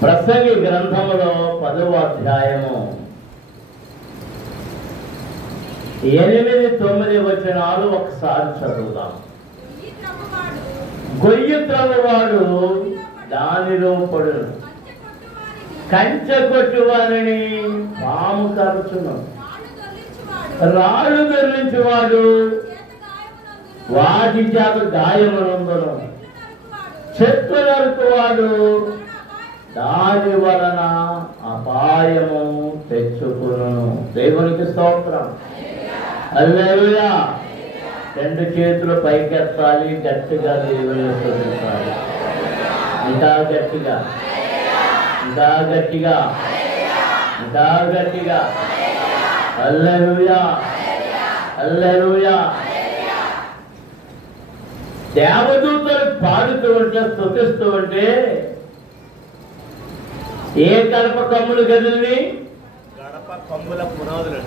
ప్రసంగి గ్రంథములో 10వ అధ్యాయము 8-9 వచనాలు ఒకసారి చదువుదాం. గొయ్యి త్రవ్వువాడు దానిలో పడును, కంచె కొట్టువారిని పాము కరుచును, రాళ్ళు దొర్లించువాడు వాటి చేత గాయమునందును, చెట్లు నరుకువాడు దాని వలన అపాయము తెచ్చుకును. దేవునికి స్తోత్రం. హల్లెలూయా. 2 చేతులు పైకెత్తాలి, గట్టిగా దేవుని స్తుతించాలి. ఇంకా గట్టిగా, ఇంకా గట్టిగా, ఇంకా గట్టిగా. హల్లెలూయా, హల్లెలూయా. దేవదూతలు పాడుతూ ఉంటే, స్తుతిస్తూ ఉంటే ఏ గడప కమ్ములు గదిని? గడప కమ్ముల పునాదులు.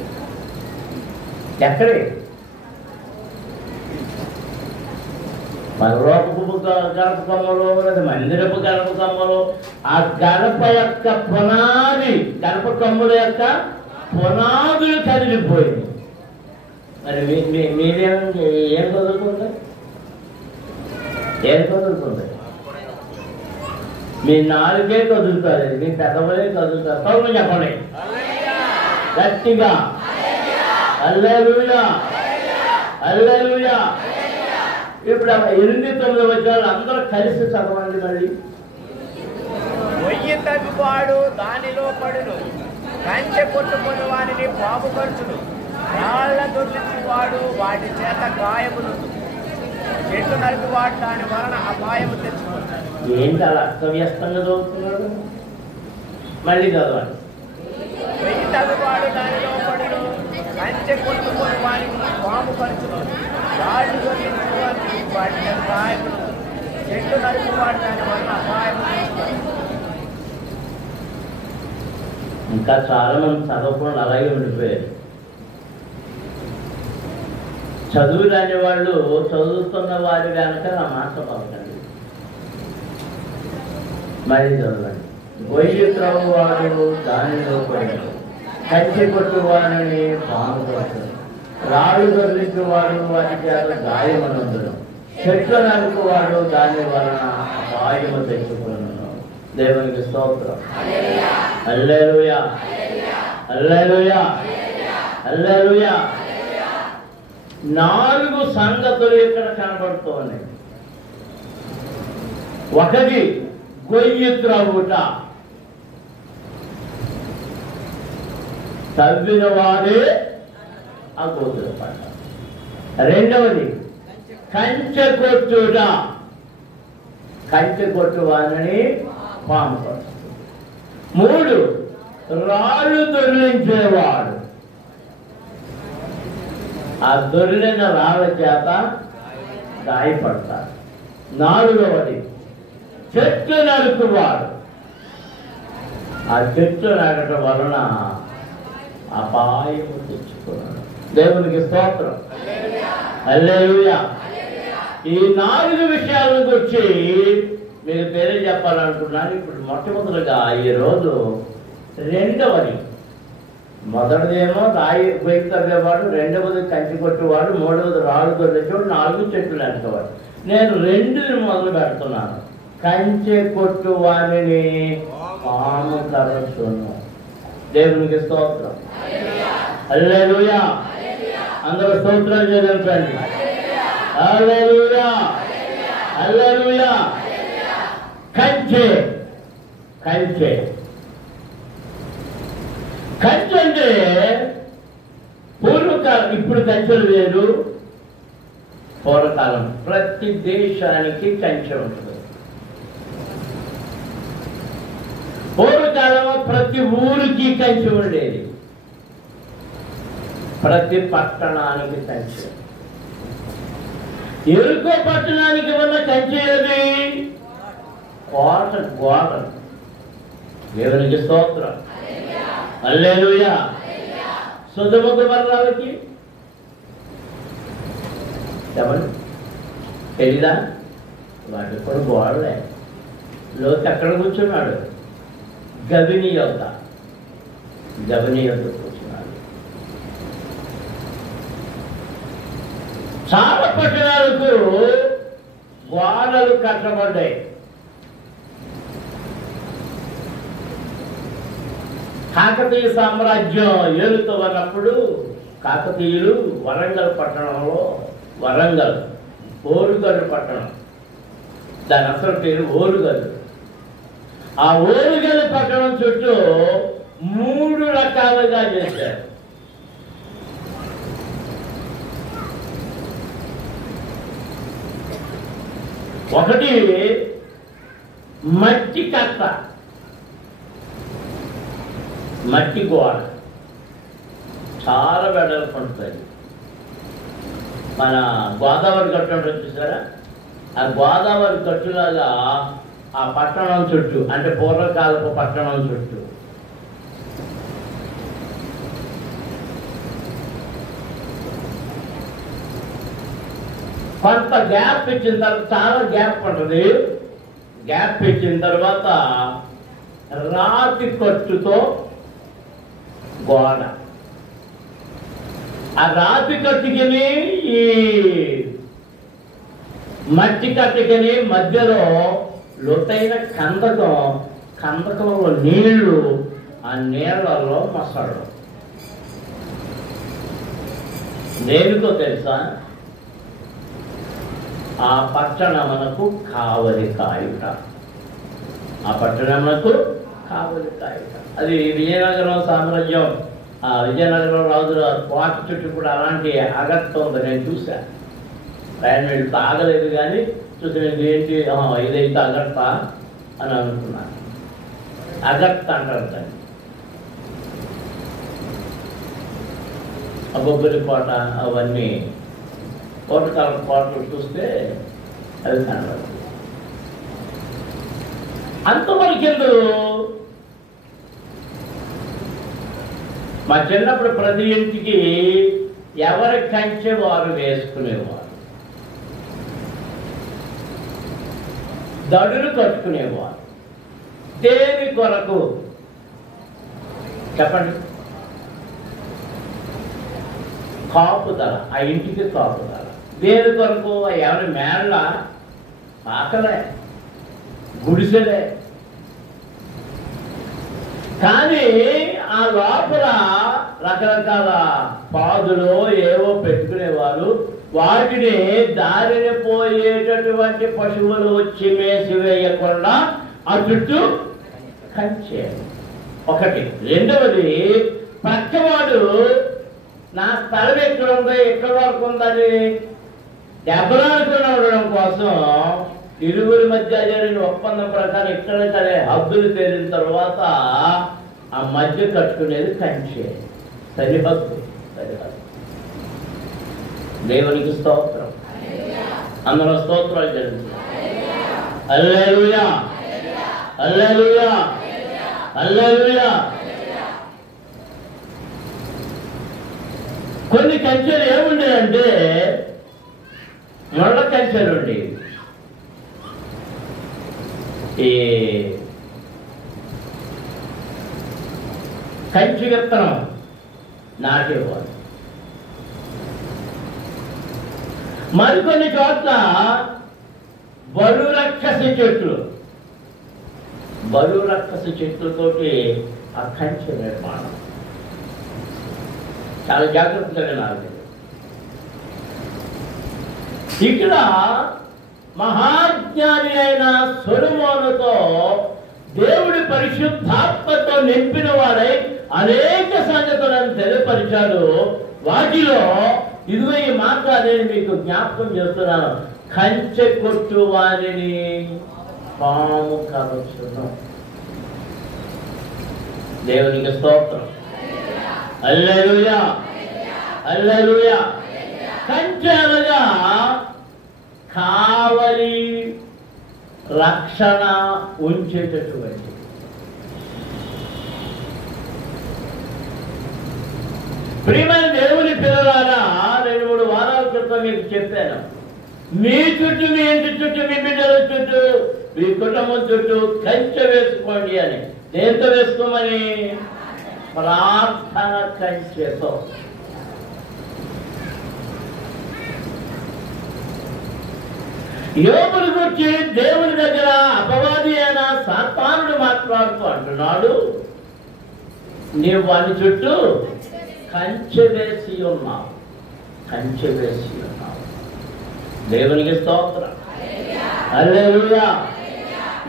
ఎక్కడే? పరలోకపు గడప కమ్మలో, మందిరపు గడప కమ్మలో, ఆ గడప యొక్క పునాది, గడప కమ్ముల యొక్క పునాదులు కదిలిపోయింది. మరి మీరేం ఏం కదులుతుంది? ఏం కదులుతుంది? మీ నాలుగే కదులుతుంది, మీ పెదవులే కదులుతారు. సౌమ్యం చెప్పండి గట్టిగా. హల్లెలూయా, హల్లెలూయా. ఇప్పుడు 8-9 వచనాలు అందరూ కలిసి చదవండి. మళ్ళీ గొయ్యి తవ్వువాడు దానిలో పడును, కంచె కొట్టుకొని వారిని పాము కరుచును, రాళ్ళ దొర్లించువాడు వాటి చేత గాయమును, చెట్లు నరుకువాడు దాని వలన అపాయము తెచ్చుకుంటాడు. ఏంటి అలా అస్తవ్యస్తంగా చదువుతున్నాడు? మళ్ళీ చదవండి. గొయ్యి తవ్వువాడు దానిలో పడును, కంచె కొట్టుకొని వారిని పాము కరుచును, రాళ్ళు దొర్లించువాడిని వాటి చేత గాయమును, చెట్లు నరుకువాడు దాని వలన అపాయము తెచ్చుకుంటాడు. ఇంకా చాలా మంది చదవకుండా అలాగే ఉండిపోయారు. చదువు రాని వాళ్ళు చదువుతున్న వారి కనుక నా మాట పలకండి. మళ్ళీ చదవండి. గొయ్యి త్రవ్వువాడు దానిలో పడును, కంచె కొట్టువాడిని పాము కరుచును, రాళ్ళు దొర్లించువాడు వాటి చేత గాయమనందును, చెట్లు నరుకువాడు దాని వలన అపాయము తెచ్చుకును. దేవునికి స్తోత్రం. హల్లెలూయా, హల్లెలూయా, హల్లెలూయా. 4 సంగతులు ఇక్కడ కనబడుతున్నాయి. ఒకటి గొయ్యి త్రవ్వుట, తవ్విన వాడే ఆ గోతుల పంట. రెండవది కంచె కొట్టుట, కంచె కొట్టువానని పాము కరుస్తుంది. 3 రాళ్ళు దొర్లించేవాడు, ఆ దొర్లిన రాళ్ళ చేత గాయపడతాడు. 4వది చెట్లు నరుకువాడు, ఆ చెట్లు నరకటం వలన అపాయము తెచ్చుకున్నాడు. దేవునికి స్తోత్రం. హల్లెలూయా. ఈ 4 విషయాల గురించి మీకు తెలియజెప్పాలనుకున్నాను. ఇప్పుడు మొట్టమొదటిగా ఈరోజు రెండవది, మొదటిదేమో రాయి గొయ్యి తవ్వేవాడు, రెండవది కంచి కొట్టేవాడు, మూడవది రాళ్ళు దొరికేవాడు, 4 చెట్లు నరికేవాడు. నేను 2ని మొదలు పెడుతున్నాను. కంచె కొట్టు వారిని పాము కరచును. దేవునికి స్తోత్రం. హల్లెలూయా. అందరూ స్తోత్రాలు చదివించండి. హల్లెలూయా, హల్లెలూయా. కంచె, కంచె, కంచె అంటే పూర్వకాలం. ఇప్పుడు కంచెలు వేరు, పూర్వకాలం. ప్రతి దేశానికి కంచె ఉంటుంది. పూర్వకాలం ప్రతి ఊరికి కంచె ఉండేది, ప్రతి పట్టణానికి కంచె. ఎరుకో పట్టణానికి ఉన్న కంచె ఏది? కోట, గోడ. దేవునికి స్తోత్రం. హల్లెలూయా. సొదొమ గొమొర్రాలకి చెప్పండి, తెలీదా? వాటికి కూడా గోడలే. లోతు ఎక్కడ కూర్చున్నాడు? గవిని యొద్ద కూర్చున్నాడు. చాలా పట్టణాలకు వానలు కట్టబడ్డాయి. కాకతీయ సామ్రాజ్యం ఏలుతూ ఉన్నప్పుడు కాకతీయులు వరంగల్ పట్టణంలో, వరంగల్ ఓరుగల్లు పట్టణం, దాని అసలు పేరు ఓరుగల్లు. ఆ ఓరుగల్లు పట్టణం చుట్టూ 3 రకాలుగా చేశారు. ఒకటి మట్టి కట్ట, మట్టి గోడ, చాలా వెడల్పు ఉంటుంది. మన గోదావరి గట్టు ఉంటుంది చూసారా, ఆ గోదావరి గట్టులాగా ఆ పట్టణం చుట్టూ, అంటే పూర్వకాలపు పట్టణం చుట్టూ కొంత గ్యాప్ ఇచ్చిన తర్వాత, చాలా గ్యాప్ ఉంటుంది, గ్యాప్ ఇచ్చిన తర్వాత రాతి కట్టుతో గోడ, ఆ రాతి కట్టుకుని ఈ మట్టి కట్టుకుని మధ్యలో లోతైన కందకంలో నీళ్లు, ఆ నీళ్లలో మసడు. దేనితో తెలుసా? ఆ పట్టణమునకు కావలి కాయుట, ఆ పట్టణమునకు కావలి కాయుట. అది విజయనగరం సామ్రాజ్యం, ఆ విజయనగరం రాజుల కోట చుట్టూ కూడా అలాంటి అగత్త ఉంది. నేను చూశాను, ప్రయాణం తాగలేదు కానీ చూసాను. ఏంటి ఇదైతే అగత్త అని అనుకున్నాను. అగత్త అంటారు దాన్ని. ఆ బొబ్బరి కోట అవన్నీ కోటకాల కోటలు చూస్తే అది కనబడుతుంది. అంతవరకెళ్ళు మా చిన్నప్పుడు ప్రతి ఇంటికి ఎవరి కంచె వారు వేసుకునేవారు, దడులు కట్టుకునేవారు. దేని కొరకు చెప్పండి? కాపుదల, ఆ ఇంటికి కాపుదల. దేని కొరకు? ఎవరి మేళ్ళ, ఆకలే, గుడిసెలే. కానీ ఆ లోపల రకరకాల పాదులు ఏవో పెట్టుకునేవారు. వాటిని దారిని పోయేటటువంటి పశువులు వచ్చి మేసివేయకుండా ఆ చుట్టూ కంచె ఒకటి. రెండవది, పక్కవాడు నా స్థలం ఎక్కడ ఉందో, ఎక్కడ వరకు ఉందని దెబ్బలాడుకుని ఉండడం కోసం ఇరువురి మధ్య జరిగిన ఒప్పందం ప్రకారం ఎక్కడ సరే హద్దులు తేలిన తర్వాత ఆ మధ్య కట్టుకునేది కంచె, సరిహద్దు. దేవునికి స్తోత్రం. అందరూ స్తోత్రాలు జరుగుతుంది. హల్లెలూయా, హల్లెలూయా, హల్లెలూయా. కొన్ని కంచెలు ఏముండేదంటే ముళ్ళ కంచెలు ఉండేవి. ఈ కంచి విత్తనం నాటేవారు. మరికొన్ని చోట్ల బలు రక్కసి చెట్లతోటి ఆ కంచె నిర్మాణం. చాలా జాగ్రత్తగా వినాలి. ఇక్కడ మహాజ్ఞాని అయిన సొలొమోనుతో దేవుడి పరిశుద్ధాత్మతో నింపిన వాడై అనేక సంగతులను తెలియపరిచాడు. వాటిలో ఇదిగో ఈ మాట నేను మీకు జ్ఞాపకం చేస్తున్నాను. కంచె కొట్టు వారిని పాము కరచును. దేవునికి స్తోత్రం. హల్లెలూయా, హల్లెలూయా. కంచె అనగా కావలి, రక్షణ ఉంచేటటువంటి. ప్రియమైన దేవుని పిల్లలారా, 2-3 వారాల క్రితం మీకు చెప్పాను, మీ చుట్టూ, మీ ఇంటి చుట్టూ, మీ బిడ్డల చుట్టూ, మీ కుటుంబం చుట్టూ కంచె వేసుకోండి అని. దేంతో వేసుకోమని? ప్రార్థన కంచెతో. యోబుని గురించి దేవుని దగ్గర అపవాది అయిన సాతానుడు మాట్లాడుతూ అంటున్నాడు, నీవు వాని చుట్టూ కంచె వేసి ఉన్నావు, కంచె వేసి ఉన్నావు. దేవునికి స్తోత్రం. హల్లెలూయా.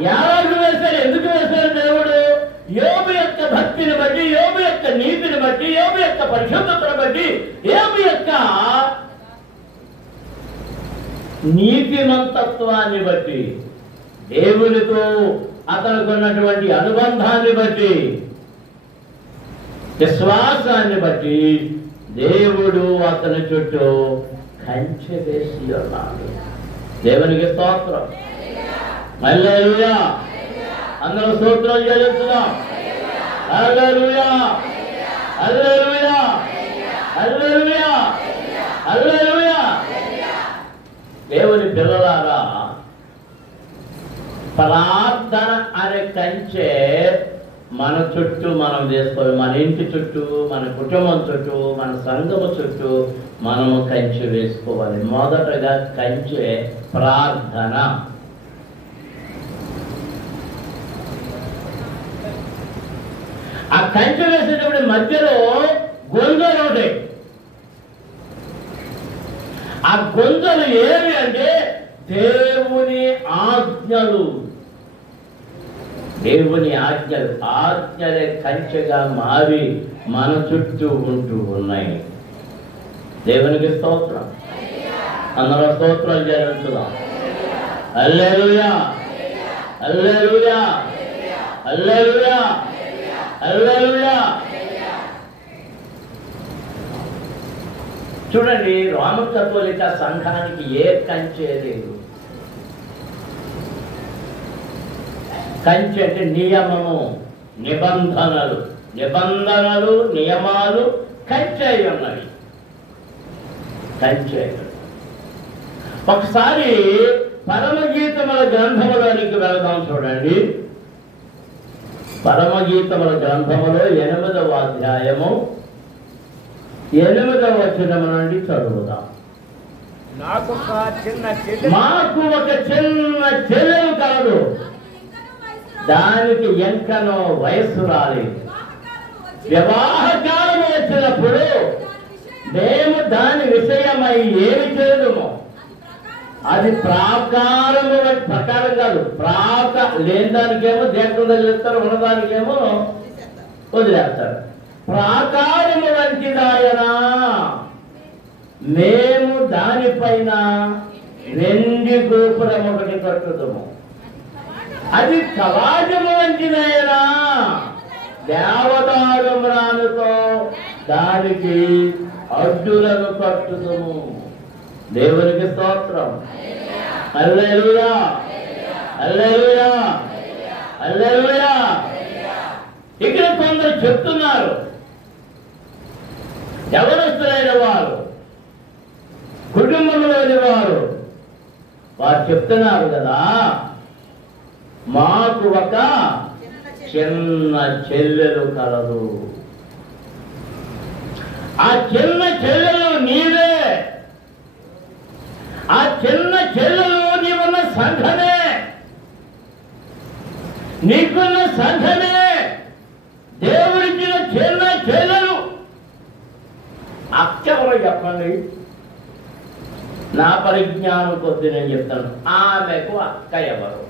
యావత్తు వేశారు. ఎందుకు వేశారు దేవుడు? యోబు యొక్క భక్తిని బట్టి, యోబు యొక్క నీతిని బట్టి, యోబు యొక్క పరిశుద్ధతను బట్టి, యోబు యొక్క నీతిమంతత్వాన్ని బట్టి, దేవునితో అతనికి ఉన్నటువంటి అనుబంధాన్ని బట్టి, విశ్వాసాన్ని బట్టి దేవుడు అతని చుట్టూ కంచె వేసి ఉన్నాడు. దేవునికి స్తోత్రం. హల్లెలూయా. అందరూ స్తోత్రాలు చెల్లిస్తున్నాం. హల్లెలూయా, హల్లెలూయా, హల్లెలూయా, హల్లెలూయా. దేవుని పిల్లలారా, ప్రార్థన అనే కంచె మన చుట్టూ మనం వేసుకోవాలి. మన ఇంటి చుట్టూ, మన కుటుంబం చుట్టూ, మన సంఘము చుట్టూ మనము కంచె వేసుకోవాలి. మొదటగా కంచె ప్రార్థన. ఆ కంచె వేసేటప్పుడు మధ్యలో గొంజలు ఉంటాయి. ఆ గొంజలు ఏవి అంటే దేవుని ఆజ్ఞలు. దేవుని ఆజ్ఞలు, ఆజ్ఞలే కంచెగా మారి మన చుట్టూ ఉంటూ ఉన్నాయి. దేవునికి స్తోత్రం. అందరూ స్తోత్రాలు చెల్లించుదాం. హల్లెలూయా, హల్లెలూయా, హల్లెలూయా, హల్లెలూయా. చూడండి, రోమన్ కథోలిక సంఘానికి ఏ కంచె లేదు. కంచె అంటే నియమము, నిబంధనలు, నిబంధనలు, నియమాలు కంచె ఉన్నవి. కంచె. ఒకసారి పరమగీతముల గ్రంథములోనికి వెళదాం. చూడండి, పరమగీతముల గ్రంథములో 8వ అధ్యాయము 8వ వచనము నుండి చదువుదాం. మాకు ఒక చిన్న చెల్లెలు కలదు, దానికి ఎంకనో వయస్సు రాలేదు. వివాహకాలం వచ్చినప్పుడు మేము దాని విషయమై ఏమి చేయదుమో అది ప్రాకారము, ప్రకారం కాదు, లేని దానికేమో దేంట్లో చెప్తారు, ఉన్నదానికేమో వదిలేస్తారు. ప్రాకారము వంటిదాయనా, మేము దానిపైన వెండి గోపురం ఒకటి కట్టుదము. అది కవాజము వంటిదైనా, దేవదారు మ్రానుతో దానికి అడ్డులను కట్టుదము. దేవునికి స్తోత్రం. హల్లెలూయా, హల్లెలూయా, హల్లెలూయా. ఇక్కడ కొందరు చెప్తున్నారు, ఎవరస్తులైన వారు, కుటుంబంలోని వారు చెప్తున్నారు కదా, మాకు ఒక చిన్న చెల్లెలు కలదు. ఆ చిన్న చెల్లెలు నీవే. ఆ చిన్న చెల్లెలు నీవున్న సంఘమే, నీకున్న సంఘమే. దేవుడిచ్చిన చిన్న చెల్లెలు. అక్క ఎవరో చెప్పండి. నా పరిజ్ఞానం కొద్ది నేను చెప్తాను. ఆమెకు అక్క ఎవరు?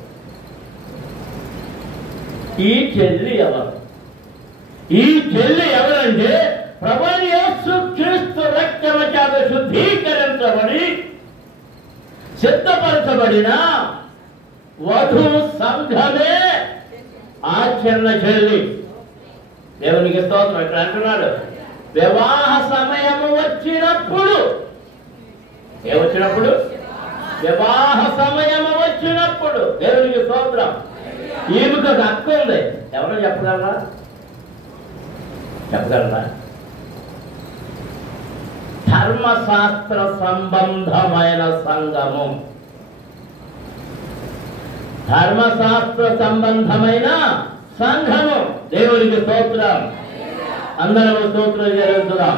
ఈ చెల్లి ఎవరు? ఈ చెల్లి ఎవరంటే ప్రభువైన యేసుక్రీస్తు రక్తము చేత శుద్ధీకరించబడి సిద్ధపరచబడిన వధు సంఘమే ఆ చిన్న చెల్లి. దేవునికి స్తోత్రం. ఇక్కడ అంటున్నాడు, వివాహ సమయము వచ్చినప్పుడు. ఏమొచ్చినప్పుడు? వివాహ సమయము వచ్చినప్పుడు. దేవునికి స్తోత్రం. ఈమెకు ఒక అక్క ఉంది. ఎవరో చెప్పగలరా? చెప్పగలరా? ధర్మశాస్త్ర సంబంధమైన సంఘము. ధర్మశాస్త్ర సంబంధమైన సంఘము. దేవునికి స్తోత్రం. అందరము స్తోత్రం జరుగుతున్నాం.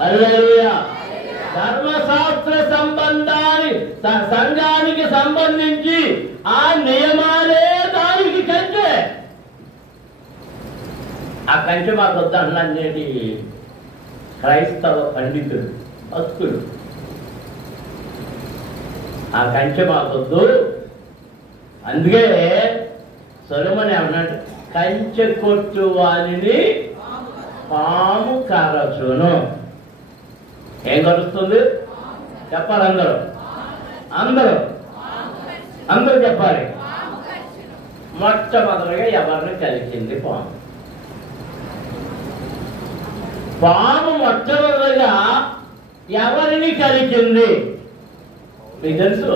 హల్లెలూయా. ధర్మశాస్త్ర సంఘానికి సంబంధించి ఆ నియమాలే దానికి కంచె. ఆ కంచె మాకు వద్దన్నది క్రైస్తవ పండితుడు, భక్తుడు. ఆ కంచె మాకొద్దు. అందుకే సొలొమోను ఏమన్నాడు, కంచె కొట్టు వారిని పాము కరచును. ఏం కరుస్తుంది చెప్పాలి అందరూ, అందరూ అందరూ చెప్పాలి. మొట్టమొదటిగా ఎవరిని కలిసింది పాము. పాము మొట్టమొదటిగా ఎవరిని కలిసింది మీకు తెలుసు?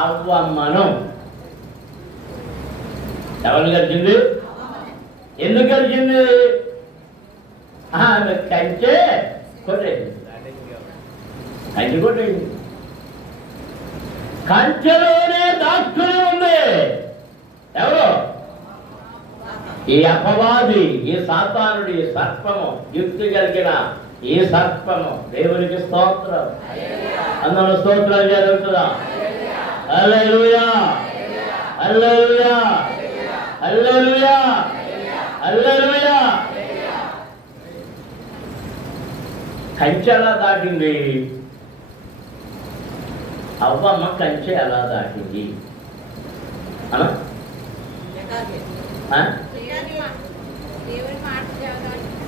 అవ్వమ్మను. ఎవరిని కలిసింది? ఎందుకు కలిసింది? ఆమె కంచె కొట్టేసింది. కంచె కొట్టేసింది. కంచెలోనే దాక్కుని ఉంది ఎవరు? ఈ అపవాది, ఈ సాతానుడు, ఈ సర్పము, యుక్తి కలిగిన ఈ సర్పము. దేవునికి స్తోత్రం. అందరూ స్తోత్రం జరుగుతుందా? హల్లెలూయా, హల్లెలూయా, హల్లెలూయా, హల్లెలూయా. కంచె ఎలా దాటింది? అవ్వమ్మ కంచె ఎలా దాటింది?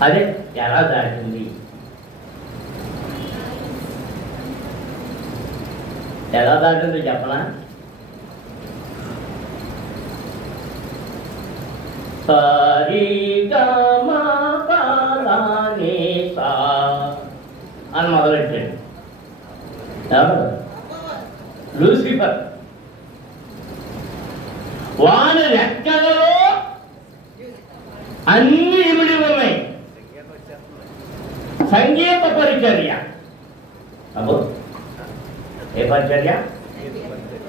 అదే ఎలా దాటింది? ఎలా దాటింది చెప్పనా? అని మొదలెట్టాడు. ఎవరు? లూసిఫర్. వాని రెక్కలలో అన్ని ఇమిడి ఉన్నాయి. సంగీత పరిచర్య. అబ్బో, ఏ పరిచర్య?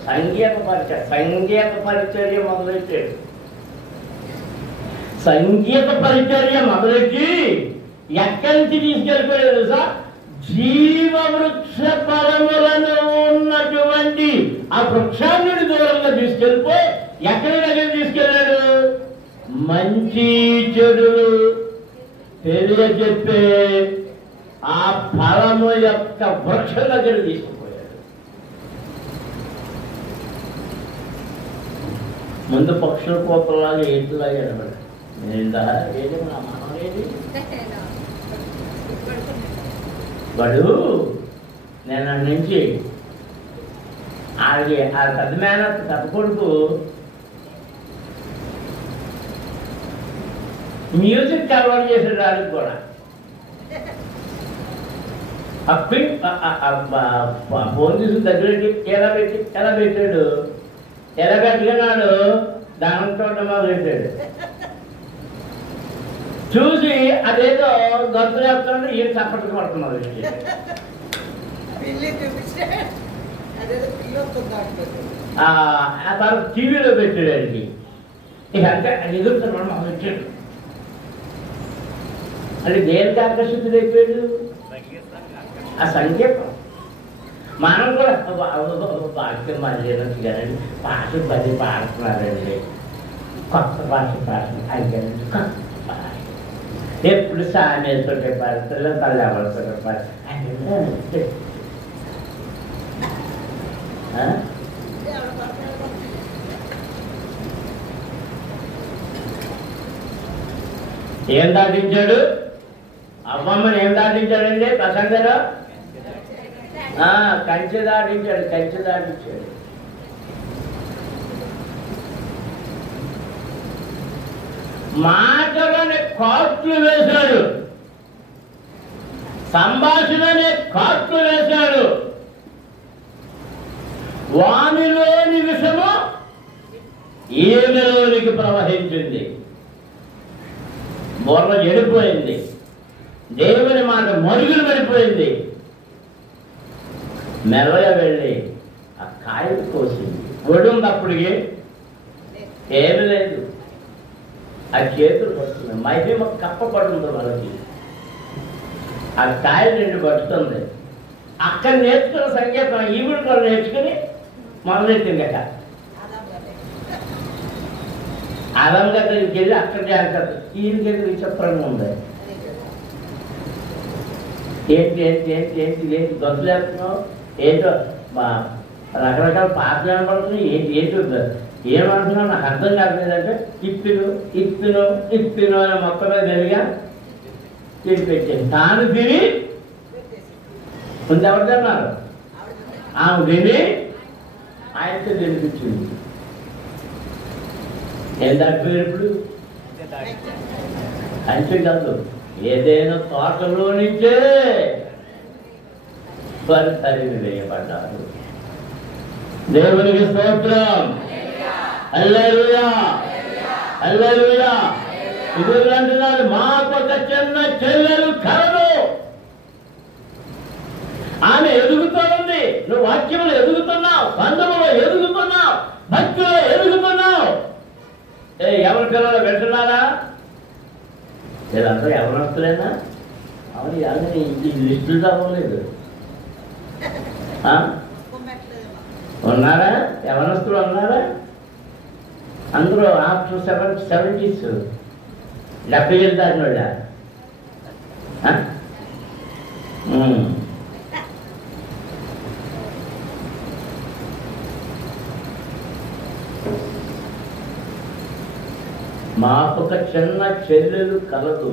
సంగీత పరిచర్య. సంగీత పరిచర్య మొదలెట్టాడు. సంగీత పరిచర్య మొదలెట్టి ఎక్కడి నుంచి తీసుకెళ్ళిపోయాడు తెలుసా? జీవవృక్ష ఫలములను ఉన్నటువంటి ఆ వృక్షాన్ని దూరంగా తీసుకెళ్ళిపోయి ఎక్కడి దగ్గర తీసుకెళ్ళాడు? మంచి చెడులు తెలియజెప్పే ఆ ఫలము యొక్క వృక్షం దగ్గర తీసుకుపోయాడు. ముందు పక్షుల కోపలాగా ఏంటిలాగా ఎనబడి ఏది నా మనమేది వాడు నేను నుంచి ఆడికి ఆ పెద్ద మేనత్ పెద్ద కొడుకు మ్యూజిక్ అలవాటు చేసాడు. ఆడికి కూడా ఫోన్ తీసుకుని దగ్గర ఎలా పెట్టాడు, ఎలా పెట్టుకున్నాడు, దానం చూడటం మొదలెట్టాడు. చూసి అదేదో గొంతు చెప్తాడు, ఈయన చప్పట్లు కొడుతున్నారు. ఆ తర్వాత టీవీలో పెట్టాడు. ఆయనకి ఇక అంటే అది ఎదుగుతున్నాడు మొదలెట్టాడు. అంటే దేనికి ఆకర్షితుడైపోయాడు? ఆ సంగీతం. మనం కూడా వాక్యం మాట్లాడచ్చు కదండి, పాట పది పాడుతున్నారండి, కొత్త భాష అంటే ఎప్పుడు సామేశ్వరుడే పాడుతారు, తల్లెవరితో పాడుతారు. ఏం దాటించాడు? అమ్మమ్మని ఏం దాటించాడండి ప్రసంగలో? కంచె దాటించాడు. కంచె దాటించాడు. మాటలనే కాట్లు వేశాడు, సంభాషణనే కాట్లు వేశాడు. వానిలోని విషము ఈమెలోనికి ప్రవహించింది. బుర్ర చెడిపోయింది. దేవుని మాట మరుగులు పడిపోయింది. మెల్లగా వెళ్ళి ఆ కాయలు కోసింది. ఒడి ఉంది అప్పటికి, ఏమి లేదు. ఆ చేతులు పడుతుంది, మహిమ కప్పబడుతుంది వాళ్ళకి. ఆ కాయలు రెండు పట్టుతుంది. అక్కడ నేర్చుకున్న సంగీతం ఈవిడ కూడా నేర్చుకుని మొదలెట్టింది. అక్కడ ఆదాం దగ్గరికి వెళ్ళి అక్కడ డ్యాన్స్ ఈయన దగ్గర విచిత్రంగా ఉంది. ఏంటి ఏంటి ఏంటి ఏంటి ఏంటి గొంతులు వేస్తున్నావు, ఏంటో మా రకరకాల పాటలు వినపడుతున్నాయి, ఏంటి ఏంటి ఏమంటున్నావు నాకు అర్థం కావట్లేదంటే ఇప్పిను ఇప్పిను ఇప్పిను అని మొత్తం మీద వెలిగా తిని పెట్టాను. తాను తిని ముందు ఎవరు తిన్నారు, ఆమె తిని ఆయనతో తినిపించింది. ఏం దాటిపోయారు ఇప్పుడు? అంతే కాదు, ఏదైనా తోటలో నుంచే వారు తరిమి వేయబడ్డారు. దేవునికి స్తోత్రం. హల్లెలూయా హల్లెలూయా. ఇది అంటున్నారు, మాకొక చిన్న చెల్లెలు కలదు. ఆమె ఎదుగుతూ ఉంది. నువ్వు వాక్యంలో ఎదుగుతున్నావు, బంధములో ఎదుగుతున్నావు, భక్తిలో ఎదుగుతున్నావు. ఎవరి పిల్లలు వింటున్నారా? వీళ్ళందరూ ఎవరొస్తులేనా? అవును, అలాగే ఈ లిస్టులు రావలేదు. ఉన్నారా? ఎవరొస్తులు ఉన్నారా? అందరూ ఆఫ్టర్ 70s 70 ఏళ్ళు దాటినోళ్ళ. మాకొక చిన్న చెల్లెలు కలదు,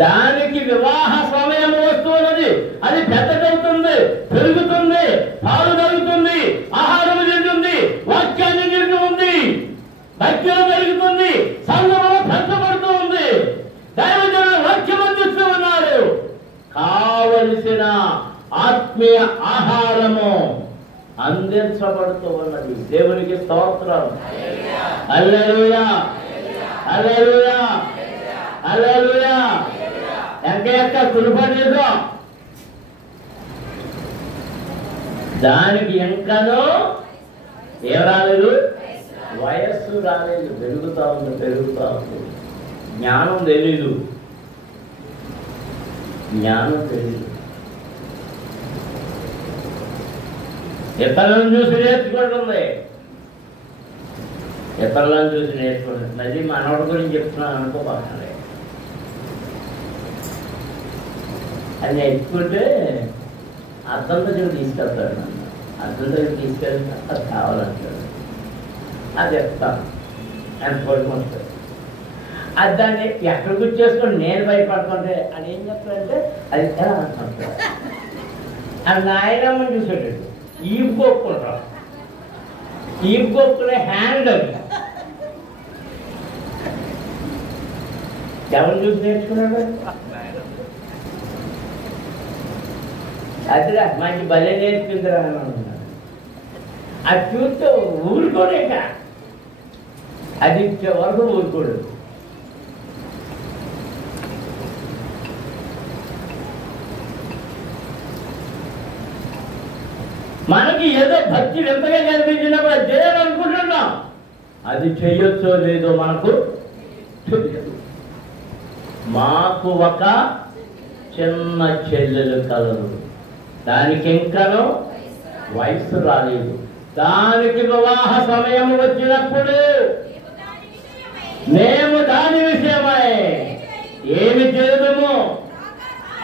దానికి వివాహ సమయం వస్తున్నది. అది పెద్దదవుతుంది, పెరుగుతుంది, పాలు తగ్గుతుంది, ఆహారం తింటుంది, వాక్యాన్ని తింటుంది, భక్తిలో పెరుగుతుంది, సంఘంలో పెంచబడుతూ ఉంది, దైవజనులు వాక్యం అందిస్తూ ఉన్నారు. కావలసిన ఆత్మీయ ఆహారము అందించబడుతూ ఉన్నది. దేవునికి స్తోత్రం. హల్లెలూయా హల్లెలూయా హల్లెలూయా. ఎక్క కుడిపడేదో దానికి ఇంకనూ ఏం రాలేదు, వయస్సు రాలేదు. పెరుగుతూ ఉంది, పెరుగుతూ ఉంది. జ్ఞానం తెలీదు, జ్ఞానం తెలీదు. ఇతరులను చూసి నేర్చుకుంటుంది, ఇతరులను చూసి నేర్చుకుంటుంది. అది మనోడి గురించి చెప్తున్నాను అనుకోబాకండి. అది నేర్చుకుంటే అర్థం దగ్గర తీసుకెళ్తాడు. నన్ను అర్థం దగ్గర తీసుకెళ్తే అది కావాలంటాడు. అది చెప్తాను, ఎంత పడుకుంటాడు. అది దాన్ని ఎక్కడ గుర్చేసుకొని నేను భయపడుతుంటే అది ఏం చెప్తాడంటే అది ఎలా అనుకుంటాడు. అది నాయనమ్మని చూసాడు, ఈపు కొప్పుకుంటాం, ఈపు కొప్పుకునే హ్యాండ్ అది ఎవరు చూసి నేర్చుకున్నాడు? అదిరా మంచి భలే నేర్చుకుందిరా అని అన్నాడు. అది చూస్తే ఊరుకోలేక అది ఇచ్చే వరకు ఊరుకోడు. మనకి ఏదో భక్తి ఎంతగా కనిపించినప్పుడు అది చేయాలనుకుంటున్నాం, అది చెయ్యొచ్చో లేదో మనకు తెలియదు. మాకు ఒక చిన్న చెల్లెలు కలదు, దానికి ఇంకనూ వయసు రాలేదు. దానికి వివాహ సమయం వచ్చినప్పుడు మేము దాని విషయమై ఏమి చేదుము,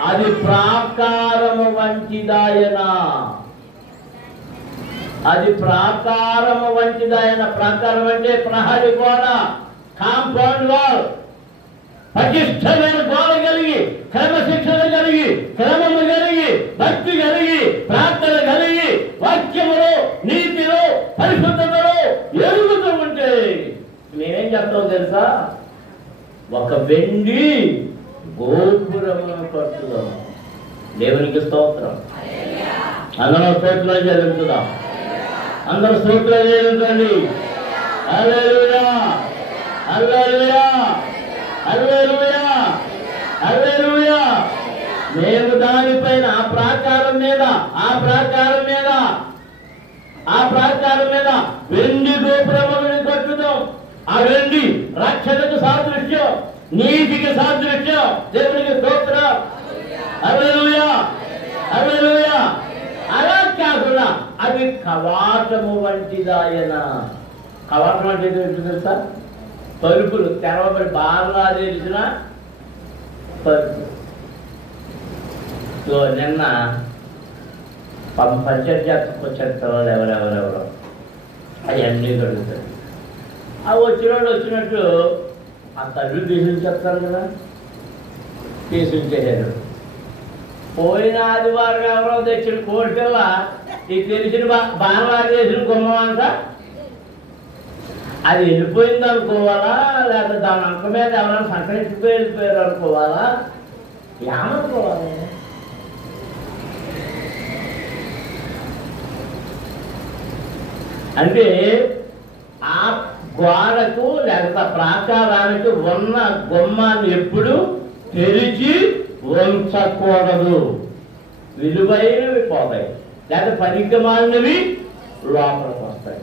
అది ప్రాకారము వంటిదాయన, అది ప్రాకారము వంటిదాయన. ప్రాకారం అంటే ప్రహరీ గోడ, కాంపౌండ్ వాల్, పటిష్టమైన గోడ కలిగి, క్రమశిక్షణ కలిగి, క్రమము కలిగి, భక్తి కలిగి, ప్రార్థన కలిగి, వాక్యములో, నీతిలో, పరిశుద్ధతలో ఎదుగుతూ ఉంటే మేమేం చెప్తాం తెలుసా? ఒక వెండి గోపురమును కట్టుదాం. దేవునికి స్తోత్రం. అందరూ స్తోత్రాలు జరుగుతుందాం, అందరూ స్తోత్రాలు జరుగుతుంది. హల్లెలూయా హల్లెలూయా హల్లెలూయా హల్లెలూయా. మేము దానిపైన ఆ ప్రాకారం మీద వెండి గోపురములను కట్టుదాం. ఆ వెండి రక్షణకు సాదృశ్యం, నీతికి సాదృశ్యం. దేవునికి స్తోత్రం. హల్లెలూయా, హల్లెలూయా. అలా కాకుండా అది కవాటము వంటిదాయన. కవాటం అంటే ఏంటో తెలుసా? తలుపులు తెరవబడి బాగా తెలిసిన తలుపులు. సో నిన్న పంచాయతీకి వచ్చేట వాళ్ళు ఎవరెవరెవరో అవన్నీ కడుగుతారు. ఆ వచ్చినోడు వచ్చినట్టు ఆ తల్లి తీసుకొస్తారు కదా, తీసుకొచ్చేసాడు. పోయిన ఆదివారం ఎవరో తెచ్చిన కోడిపిల్ల ఈ తెలిసిన బాణవాదేసిన గుమ్మం అంట అది వెళ్ళిపోయింది అనుకోవాలా, లేకపోతే దాని అంక మీద ఎవరైనా సంకరించిపోయి వెళ్ళిపోయారు అనుకోవాలా, ఏమనుకోవాలి? అంటే ఆ గోడకు లేకపోతే ప్రాకారానికి ఉన్న గుమ్మాన్ని ఎప్పుడు తెరిచి ఉంచకూడదు. విలువైనవి పోతాయి, లేకపోతే పనికిమాలినవి లోపలికి వస్తాయి.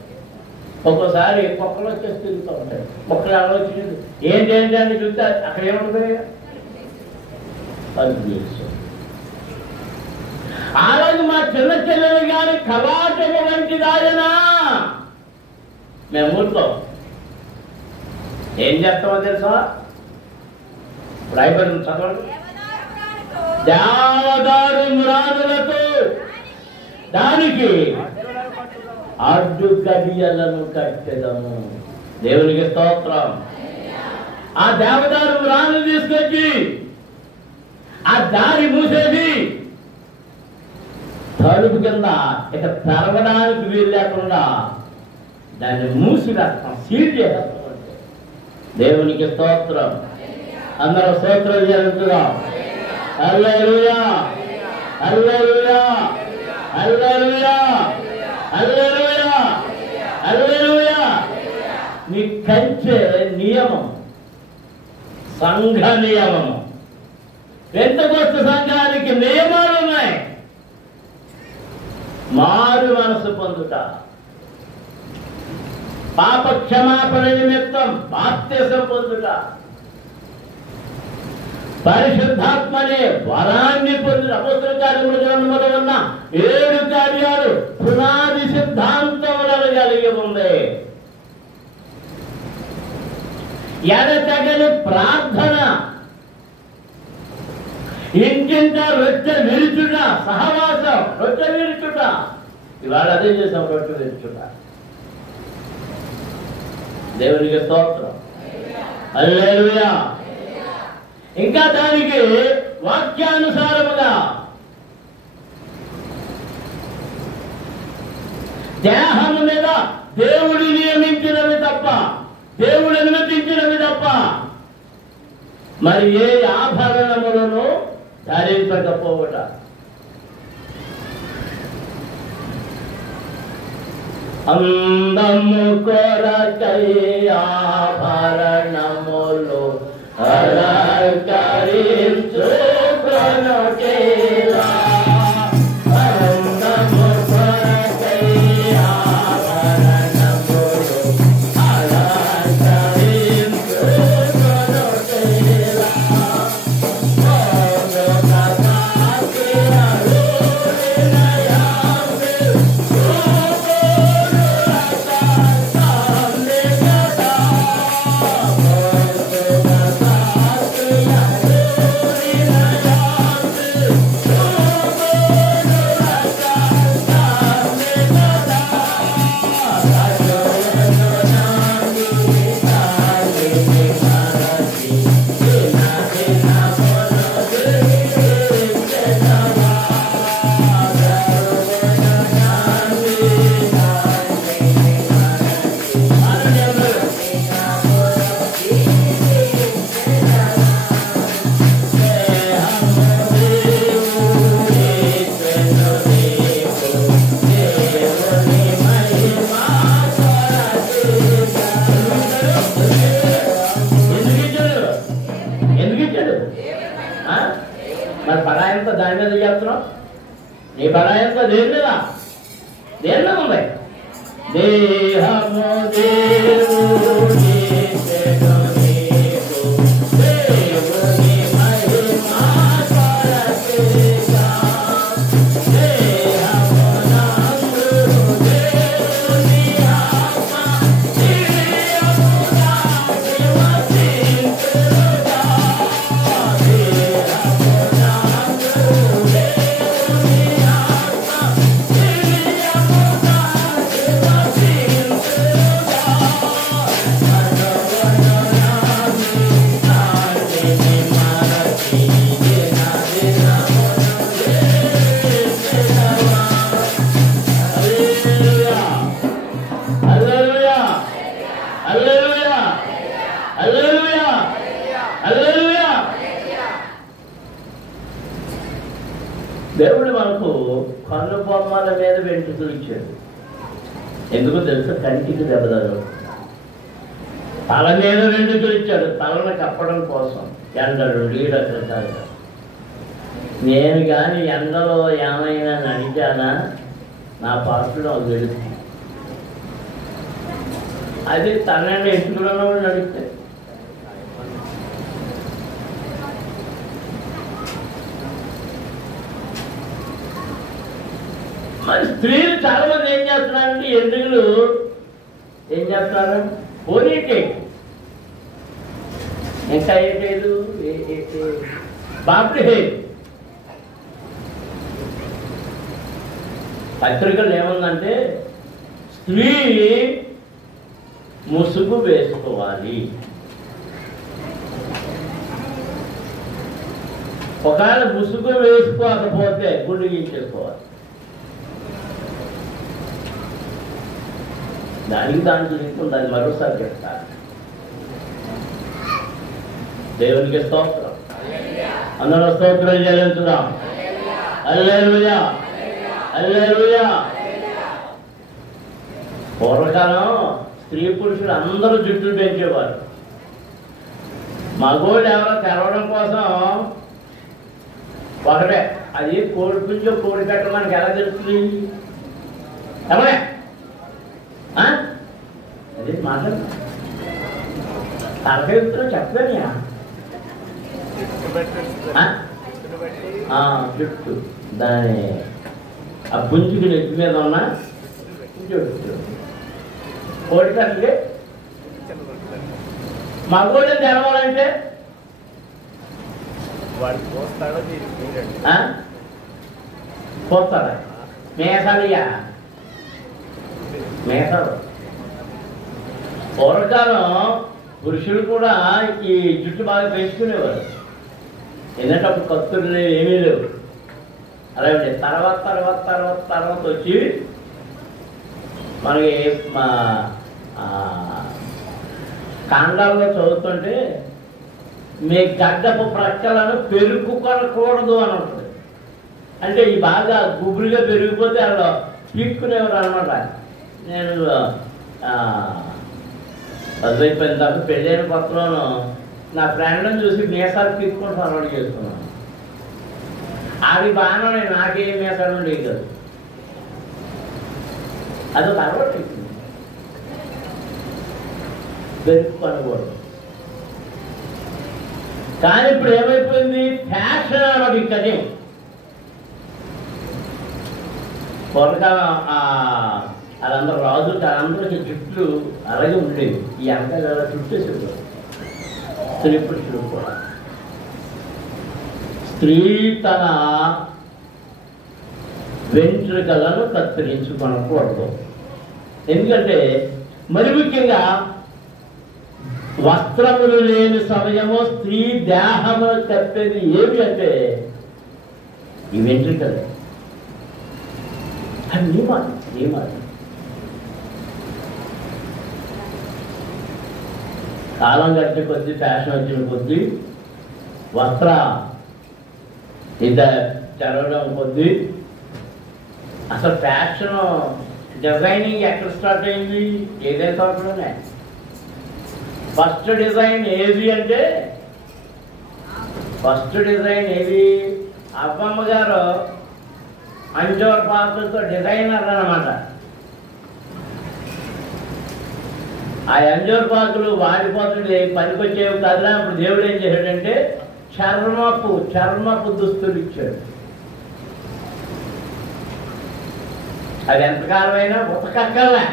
ఒక్కోసారి కుక్కలు వచ్చేసి తిరుగుతూ ఉంటాయి. కుక్కలు ఆలోచించింది ఏంటి అని చూస్తే అక్కడ ఏముంటుంది? అది అలాగే మా చిన్న చెల్లెలు గారి కవాటము వంటిదాయనా. మేము ఊరుకో ఏం చేస్తామో తెలుసా? రాయబడి చదవండి. దేవదారు మ్రానులతో దానికి అడ్డు గడియలను కట్టెదము. దేవునికి స్తోత్రం. ఆ దేవదారు మ్రాను తీసుకొచ్చి ఆ దారి మూసేసి తలుపు కింద ఇక తెరవడానికి వీలు లేకుండా దాన్ని మూసి రాస్తాం, సీల్ చేస్తాం. దేవునికి స్తోత్రం. అందరూ స్తోత్రం జరుగుతుందా? హల్లెలూయా, హల్లెలూయా, హల్లెలూయా, హల్లెలూయా, హల్లెలూయా. నీ కంచె నియమం, సంఘ నియమము. పెంతెకోస్తు సంఘానికి నియమాలు ఉన్నాయి. మారు మనసు పొందుట, పాప క్షమాపణ నిమిత్తం బాప్తిసం పొందుట, పరిశుద్ధాత్మనే వరాన్ని పొందుట. అపోస్తలుల కార్యముల గ్రంథములో ఉన్న 7 కార్యాలు పునాది సిద్ధాంతములను కలిగి ఉంది. ఎడతెగని ప్రార్థన, ఇంటింట రొట్టె విరుచుట, సహవాసం, రొట్టె విరుచుట. ఇవాళ అదే చేసాం, రొట్టె విరుచుట. దేవునికి స్తోత్రం. హల్లెలూయా. ఇంకా దానికి వాక్యానుసారముగా దేహము మీద దేవుడు నియమించినవి తప్ప, దేవుడు అనుమతించినవి తప్ప మరి ఏ ఆభరణములను ధరించకపోవట. అందము కొరకై ఆభరణములు అలంకరించుకొనుటేలా. అందము కొరకై ఆభరణములు అలంకరించుకొనుటేలా. మరి బడాయంతా దాని మీద చేస్తున్నావు. నీ బడాయంతా దేని మీద? దేని మీద ఉంది? దేహము దేవుని వెంట్రుకలు ఇచ్చాడు. ఎందుకో తెలుసా? కంటికి దెబ్బదారు. తల మీద వెంట్రుకలు ఇచ్చాడు, తలను కప్పడం కోసం. ఎండలు రకరకాల. నేను కానీ ఎండలో ఏమైనా నడిచానా నా పాత్రలో అది వెళుతుంది. అది తనని ఎత్తుకున్న వాళ్ళు నడిస్తే మరి స్త్రీలు చాలా మంది ఏం చేస్తున్నారంటే ఎందుకులు ఏం చేస్తున్నారు? పోనీటేక్, ఇంకా ఏంటేదు బాబు. పత్రికలు ఏముందంటే స్త్రీ ముసుగు వేసుకోవాలి. ఒకవేళ ముసుగు వేసుకోకపోతే గుండె గీయించేసుకోవాలి. దాంట్లో ఇంటుంది, అది మరోసారి చెప్తారు. దేవునికి స్తోత్రం, అందరూ స్తోత్రం చెల్లించుదాం. హల్లెలూయా, హల్లెలూయా. పూర్వకాలం స్త్రీ పురుషులు అందరూ జుట్టులు పెంచేవారు. మగోళ్ళు ఎవరో తెరవడం కోసం ఒకటే, అది కోడి పుంజో కోడి పెట్ట మనకి ఎలా తెలుస్తుంది? ఎవరే అదే మాట్లాడు తరగతిలో చెప్పలేనియా? జుట్టు దాని ఆ పుంజుకి నెత్తి మీద ఉన్న జుట్టు. కోడి కట్టలే మగోళ్ళు తెరవాలంటే పోస్తాడా? మేసాలియా, మేసాలు. పూర్వకాలం పురుషులు కూడా ఈ జుట్టు బాగా పెంచుకునేవారు. ఎందుకంటే అప్పుడు కత్తులు లేవు, ఏమీ లేవు. అలాగే తర్వాత వచ్చి మనకి మా కాండాల్లో చదువుతుంటే మీ గడ్డపు ప్రక్కలను పెరుగుకొనకూడదు అని ఉంటుంది. అంటే ఈ బాగా గుబురుగా పెరిగిపోతే వాళ్ళు పీక్కునేవారు అనమాట. నేను చదువుపోయిన తర్వాత పెళ్ళైన కొత్తలోనూ నా ఫ్రెండ్ని చూసి మీసాలు పీక్కుంటూ అలవాటు చేసుకున్నాను. అది బాగానే నాకేం మీసాలు ఉండేవి కాదు. అదొక అలవాటు అయిపోయింది. పెరుగుకొనకూడదు. కానీ ఇప్పుడు ఏమైపోయింది? ఫ్యాషన్ అన్నమాట. ఇక్కడే పూర్వకాలం వాళ్ళందరూ రాజులకి అందరికీ జుట్లు అలాగే ఉండేవి. ఈ అంతా చుట్టేసేవారు. స్త్రీ పురుషులు కూడా. స్త్రీ తన వెంట్రుకలను కత్తిరించుకొనకూడదు. ఎందుకంటే మరి ముఖ్యంగా వస్త్రములు లేని సమయము స్త్రీ దేహము కప్పేది ఏమి అంటే ఈ వెంట్రుకలే. అది నియమాలు. కాలం గడిచే కొద్దీ, ఫ్యాషన్ వచ్చిన కొద్దీ, వస్త్ర చదవడం కొద్దీ అసలు ఫ్యాషన్ డిజైనింగ్ ఎక్కడ స్టార్ట్ అయింది? ఏదైతే సంవత్సరంలోనే. ఫస్ట్ డిజైన్ ఏది అంటే అబ్బమ్మ గారు అంజోర్ పాత్రతో డిజైనర్ అన్నమాట. ఆ అంజోర్ పాత్రలు వాడిపోతుంది, పనికొచ్చేవి కదలా. అప్పుడు దేవుడు ఏం చేశాడంటే చర్మపు దుస్తులు ఇచ్చాడు. అది ఎంతకాలమైనా ఉతకక్కర్లే.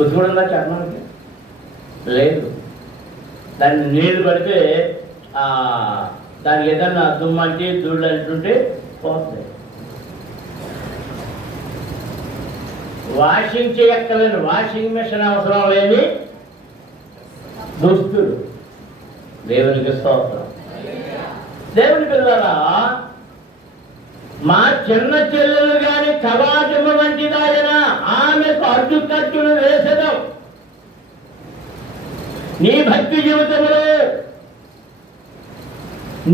ఉతుకుడుందా చర్మానికి? లేదు. దాన్ని నీళ్లు పడితే దానికి ఏదన్నా దుమ్మంటి ధూళ్ళు అంటుంటే పోతుంది. వాషింగ్ చేయక్కర్లేని, వాషింగ్ మిషన్ అవసరం లేని దుస్తులు. దేవునికి స్తోత్రం. దేవుని పిల్లరా, మా చిన్న చెల్లెలు గాని కవాటము వంటిదాయన ఆమెకు అడ్డుకట్టులు వేసడం. నీ భక్తి జీవితంలో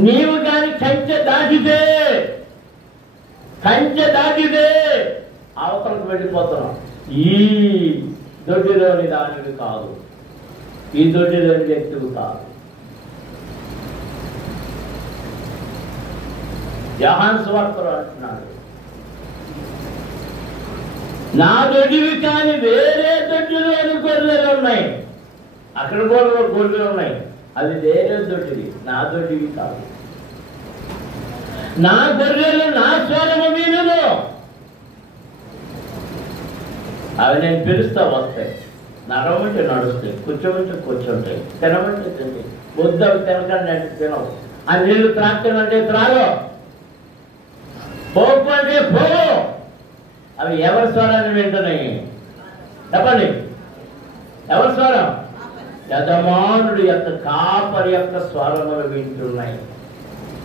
నీవు కాని కంచె దాటితే కంచె దాటితే అవతలకు వెళ్ళిపోతున్నాం. ఈ దొడ్డిలోని దానివి కాదు, ఈ దొడ్డిలోని వ్యక్తులు కాదు. యోహాను సువార్తలో అంటున్నాడు, నా దొడ్డివి కానీ వేరే దొడ్డిలోని గొర్రెలు ఉన్నాయి. అక్కడ కూడా గొర్రెలు ఉన్నాయి, అది వేరే దొడ్డివి, నా దొడ్డివి కాదు. నా గొర్రెలు నా స్వరము వినును, అవి నేను పిలుస్తా వస్తాయి. నడవమంటే నడుస్తాయి, కూర్చోమంటే కూర్చుంటాయి, తినమంటే తింటాయి. వద్దు అవి తినకండి అంటే తినవు, ఆ నీళ్లు త్రాగంటే త్రాగో, పోపు అంటే పోవు. అవి ఎవరి స్వరాన్ని వింటున్నాయి చెప్పండి? ఎవరి స్వరం? యజమానుడి యొక్క కాపరి యొక్క స్వరములు వింటున్నాయి.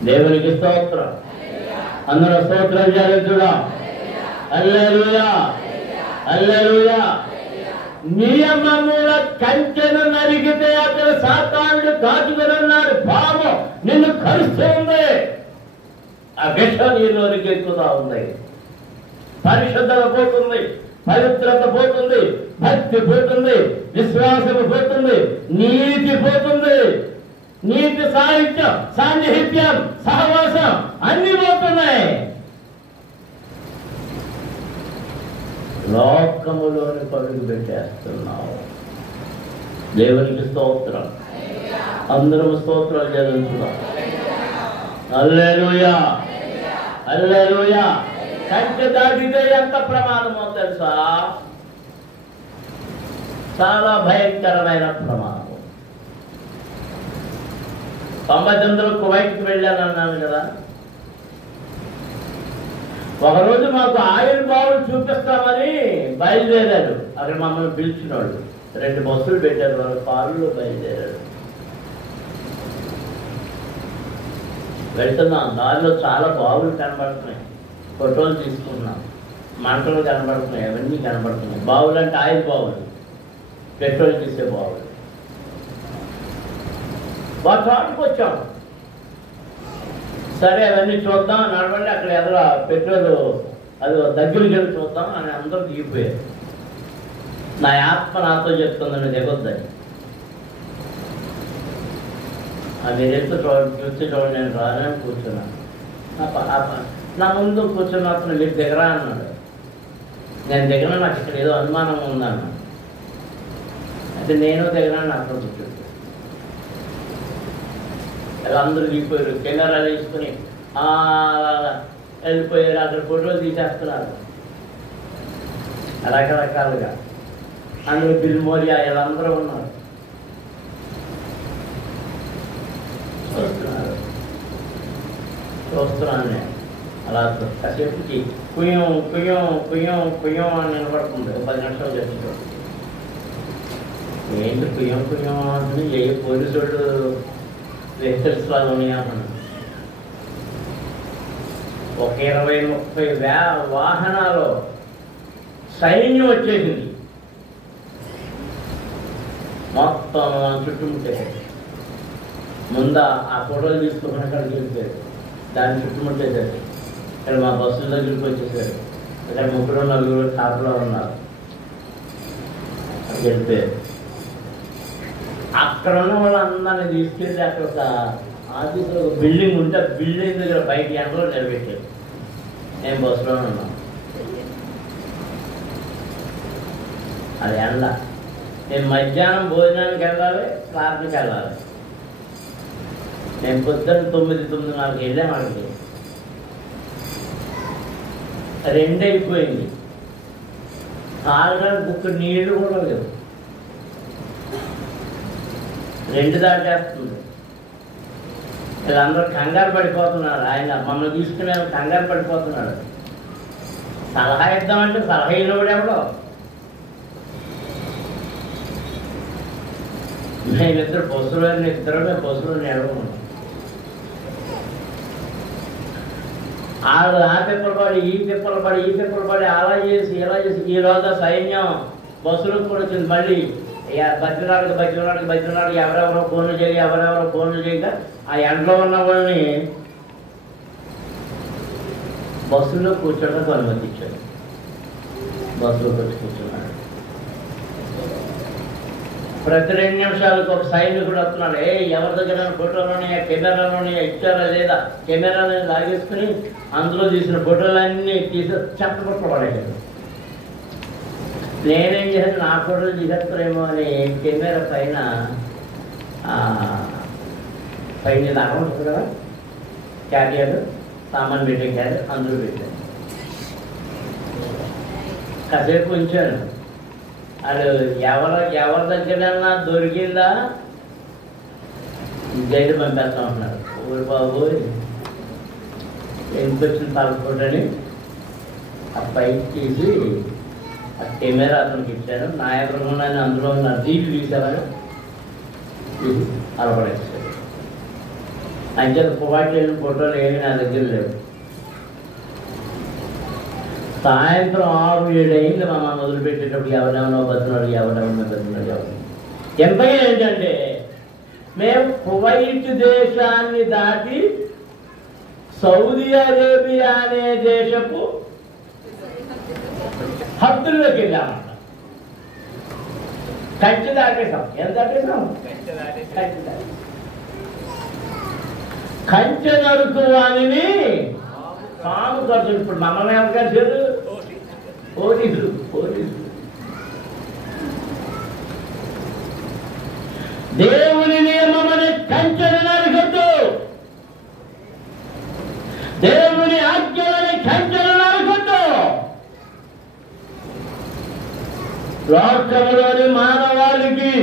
దేవునికి స్తోత్రం. అందరూ స్తోత్రం చెల్లించుడా. హల్లెలూయా, హల్లెలూయా. నియమముల కంచెను నరిగితే అక్కడ సాతానుడు కాచుకున్నాడు, పాము నిన్ను కలుస్తుంది. ఆ విషం నీలోనికి ఎక్కుతా ఉంది. పరిశుద్ధత పోతుంది, పవిత్రత పోతుంది, భక్తి పోతుంది, విశ్వాసం పోతుంది, నీతి పోతుంది. నీతి సాహిత్యం, సాన్నిహిత్యం, సహవాసం అన్ని పోతున్నాయి. లోకములోని పరుగు పెట్టేస్తున్నావు. దేవునికి స్తోత్రం. అందరం స్తోత్రాలు చదువుతున్నాం. హల్లెలూయా, హల్లెలూయా. కంచె దాటితే ఎంత ప్రమాదమో తెలుసా? చాలా భయంకరమైన ప్రమాదం. 99లో కువైట్కి వెళ్ళానన్నాను కదా. ఒకరోజు మాకు ఆయిల్ బావులు చూపిస్తామని బయలుదేరారు. అక్కడ మమ్మల్ని పిలిచిన వాళ్ళు 2 బస్సులు పెట్టారు, వాళ్ళ కారులో బయలుదేరారు. వెళ్తున్నాం, దారిలో చాలా బావులు కనబడుతున్నాయి, ఫోటోలు తీసుకున్నాం, మంటలు కనబడుతున్నాయి, అవన్నీ కనబడుతున్నాయి. బావులు అంటే ఆయిల్ బావులు, పెట్రోల్ తీసే బావులు. వాళ్ళ చోటుకు వచ్చాం. సరే అవన్నీ చూద్దాం, నడవండి, అక్కడ ఎదురు పెట్రోల్ అది దగ్గరికి వెళ్ళి చూద్దాం అని అందరూ దిగిపోయారు. నా ఆత్మ నాతో చెప్తుందని దిగొద్దని. మీరు ఎత్తు చూస్తే చూడండి, నేను రానని కూర్చున్నాను. నా ముందు కూర్చున్న అతను మీరు దిగరా అన్నాడు. నేను దిగను, నాకు ఇక్కడ ఏదో అనుమానం ఉందన్నా. అయితే నేను దిగరాని అక్కడ కూర్చుంటాను. అలా అందరూ దిగిపోయారు, కెమెరాలు వేసుకుని వెళ్ళిపోయారు. అక్కడ ఫోటోలు తీసేస్తున్నారు రకరకాలుగా. అందులో బిల్ మోరియా వీళ్ళందరూ ఉన్నారు, చూస్తున్నాను నేను. అలా కాసేపుకి కుయ్యం కుయ్యం కుయ్యం కుయ్యం అని నిలబడుతుంది. 10 నిమిషాలు చర్చలో ఏంటి కుయ్యం కుయ్యం అని ఏ పోలీసు వాళ్ళు వెహికల్స్ లాగా ఉన్నాయన్నాను. ఒక 20-30 వాహనాలు సైన్యం వచ్చేసింది. మొత్తం చుట్టుముట్టేది. ముందు ఆ ఫోటోలు తీసుకుని అక్కడికి వెళ్ళిపోయారు, దాన్ని చుట్టుముట్టేసారు. ఇక్కడ మా బస్సుల దగ్గరికి వచ్చేసారు. ఇక్కడ 3-4 కాపులో ఉన్నారు, వెళ్ళిపోయారు. అక్కడ ఉన్న వాళ్ళందరినీ తీసుకెళ్ళి అక్కడ ఒక ఆఫీసులో ఒక బిల్డింగ్ ఉంటే ఆ బిల్డింగ్ దగ్గర బయట ఎండలో నిలబెట్టారు. నేను బస్సులోనే ఉన్నాను. అది ఎండ. నేను మధ్యాహ్నం భోజనానికి వెళ్ళాలి, ప్రార్థనకి వెళ్ళాలి. నేను పొద్దున్న 9-9:30 వెళ్ళాను. అక్కడికి 2 అయిపోయింది. తాగడానికి బుక్క నీళ్లు కూడా లేవు. 2 దాటేస్తుంది. వీళ్ళందరూ కంగారు పడిపోతున్నారు. ఆయన మమ్మల్ని తీసుకుని కంగారు పడిపోతున్నాడు. సలహా ఇద్దామంటే సలహా ఇవ్వడు ఎవడో. మేమిద్దరు బస్సులో బస్సులో నడవను. వాళ్ళు ఆ తిప్పలు పడి ఈ తిప్పలు పడి అలా చేసి ఇలా చేసి ఈ రోజు సైన్యం బస్సులకు కూడా వచ్చింది. మళ్ళీ బతినాడికి ఎవరెవరో ఫోన్లు చేయక ఆ ఎండలో ఉన్న వాళ్ళని బస్సులో కూర్చోడానికి అనుమతి ఇచ్చాడు. బస్సులోకి వచ్చి కూర్చున్నాడు. ప్రతి 2 నిమిషాలకు ఒక సైనికుడు వస్తున్నాడు. ఎవరి దగ్గర ఫోటోలోనే కెమెరాలోనే ఇచ్చారా లేదా, కెమెరాని లాగేసుకుని అందులో తీసిన ఫోటోలన్నీ తీసి చెప్పబట్టబడేది. నేనేం చేశాను, నా ఫోటోలు తీసేస్తారేమో అని కెమెరా పైన దాకా ఉంటుంది కదా క్యారియర్, సామాన్ పెట్టే క్యారియర్, అందులో పెట్టాను. కాసేపు ఉంచాను. అది ఎవరి దగ్గరైనా దొరికిందా జైలు పంపేస్తాం అంటున్నారు. ఊరి బాబు ఎందుకు వచ్చిన పాల్గొని ఆ పైకి తీసి ఆ కెమెరా అతనికి ఇచ్చాను. నా ఎదురుగా అందులో ఉన్న జీపు తీసేవారు అలవడేస్తాడు. అంటే పువాటి వెళ్ళిన ఫోటోలు ఏమి నా దగ్గర లేవు. సాయంత్రం 6-7 అయింది మా మొదలుపెట్టేటప్పుడు ఎవరెవరో బతున్నాడు, ఎవరు ఎంతగా ఏంటంటే మేము కువైట్ దేశాన్ని దాటి సౌదీ అరేబియా అనే దేశపు హద్దుల్లోకి వెళ్ళామంట. కంచె దాటేసాం. ఎంత దాటేసాం? కంచె నరుకు వాణిని పాము ఖర్చు. ఇప్పుడు మమ్మల్ని ఎవరు కలిసారు? పోలీసులు. దేవుని నియమమని కంచెను నరకొద్దు, దేవుని ఆజ్ఞలని కంచెను నరకొద్దు. లోకములోని మానవాళికి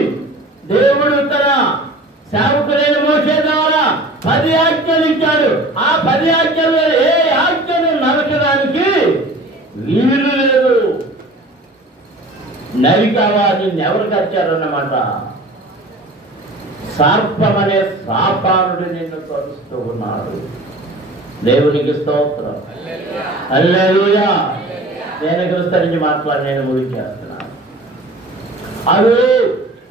దేవుడు తన సేవకులైన మోషే ద్వారా 10 ఆజ్ఞలు ఇచ్చాడు. ఆ 10 ఆజ్ఞల్లో ఏ ఆజ్ఞను నరకడానికి వీలు లేదు. నరికావా నిన్ను ఎవరు కచ్చారన్నమాట. సర్పమనే సాతానుడు నిన్ను తరుస్తూ ఉన్నాడు. దేవునికి స్తోత్రం. హల్లెలూయా. నేను విస్తరించి నేను ముగించేస్తున్నాను. అది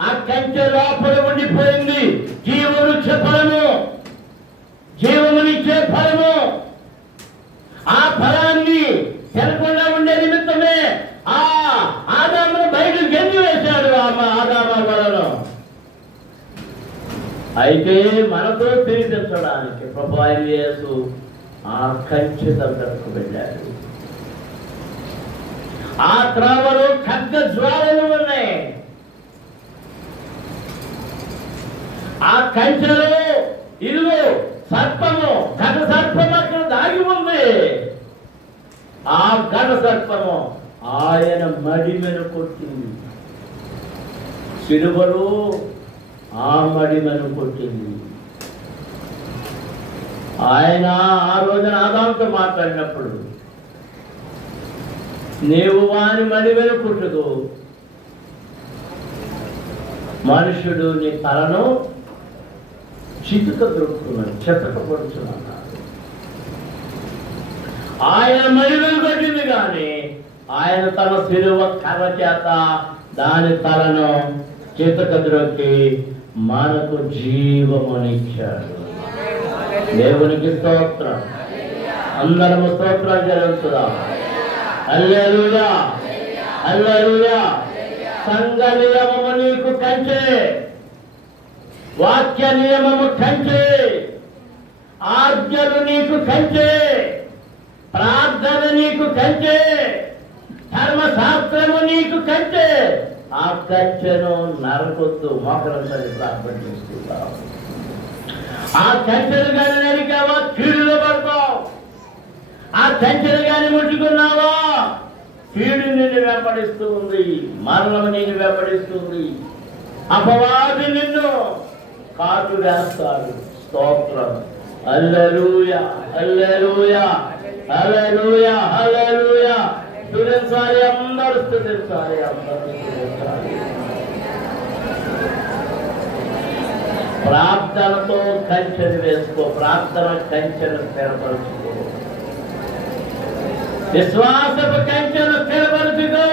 ఆ కంచె లోపల ఉండిపోయింది. జీవవృక్ష ఫలము, జీవమునిచ్చే ఫలము. ఆ ఫలాన్ని తినకుండా ఉండే నిమిత్తమే ఆ ఆదామును బయటకు గెంజి వేశాడు ఆదామ వలను. అయితే మనతో తిరిగించడానికి ప్రభువైన యేసు ఆ కంచె దగ్గరకు వెళ్ళాడు. ఆ త్రావలో ఖడ్గ జ్వాలలు ఉన్నాయి. ఆ కంచెలో ఇదిగో సర్పము, ఘట సర్పము అక్కడ దాగి ఉంది. ఆ ఘట సర్పము ఆయన మడిమెను కొట్టింది. సిలువలో ఆ మడిమెను కొట్టింది. ఆయన ఆ రోజున ఆదాముతో మాట్లాడినప్పుడు, నీవు వాని మడిమెను కొట్టుకు, మనుషుడు నీ తలను చితుక దొరుకుతున్నాడు, చెత్తకపడుతున్నాడు. ఆయన మడిమెను కొట్టింది కానీ ఆయన తన సిలువ కర్ర చేత దాని తలను చితక ద్రొక్కి మనకు జీవమునిచ్చాడు. దేవునికి స్తోత్రం. అందరము స్తోత్రాలు చెల్లించుదాం. హల్లెలూయా, హల్లెలూయా. సంఘ నియమము నీకు కంచె, వాక్య నియమము కంచె, ఆజ్ఞలు నీకు కంచె, ప్రార్థన నీకు కంచె, ధర్మశాస్త్రము నీకు కంచె. ఆ కంచెను నరకొద్దు. మోకరంతని ప్రార్థన చేసుకుంటాం. ఆ కంచెను కానీ నరికావా కీడులో పడతావు. ఆ కంచెను కానీ ముట్టుకున్నావా కీడు నిన్ను వెంబడిస్తూ ఉంది, మరణం నిన్ను వెంబడిస్తుంది, అపవాది నిన్ను కాటు వేస్తాడు. స్తోత్రం. హల్లెలూయా, హల్లెలూయా, హల్లెలూయా, హల్లెలూయా. స్తుతించాలి, అందరూ స్తుతించాలి, అందరూ స్తుతించాలి. ప్రార్థనతో కంచెను వేసుకో, ప్రార్థన కంచెను స్థిరపరుచుకో, విశ్వాసపు కంచెను స్థిరపరుచుకో.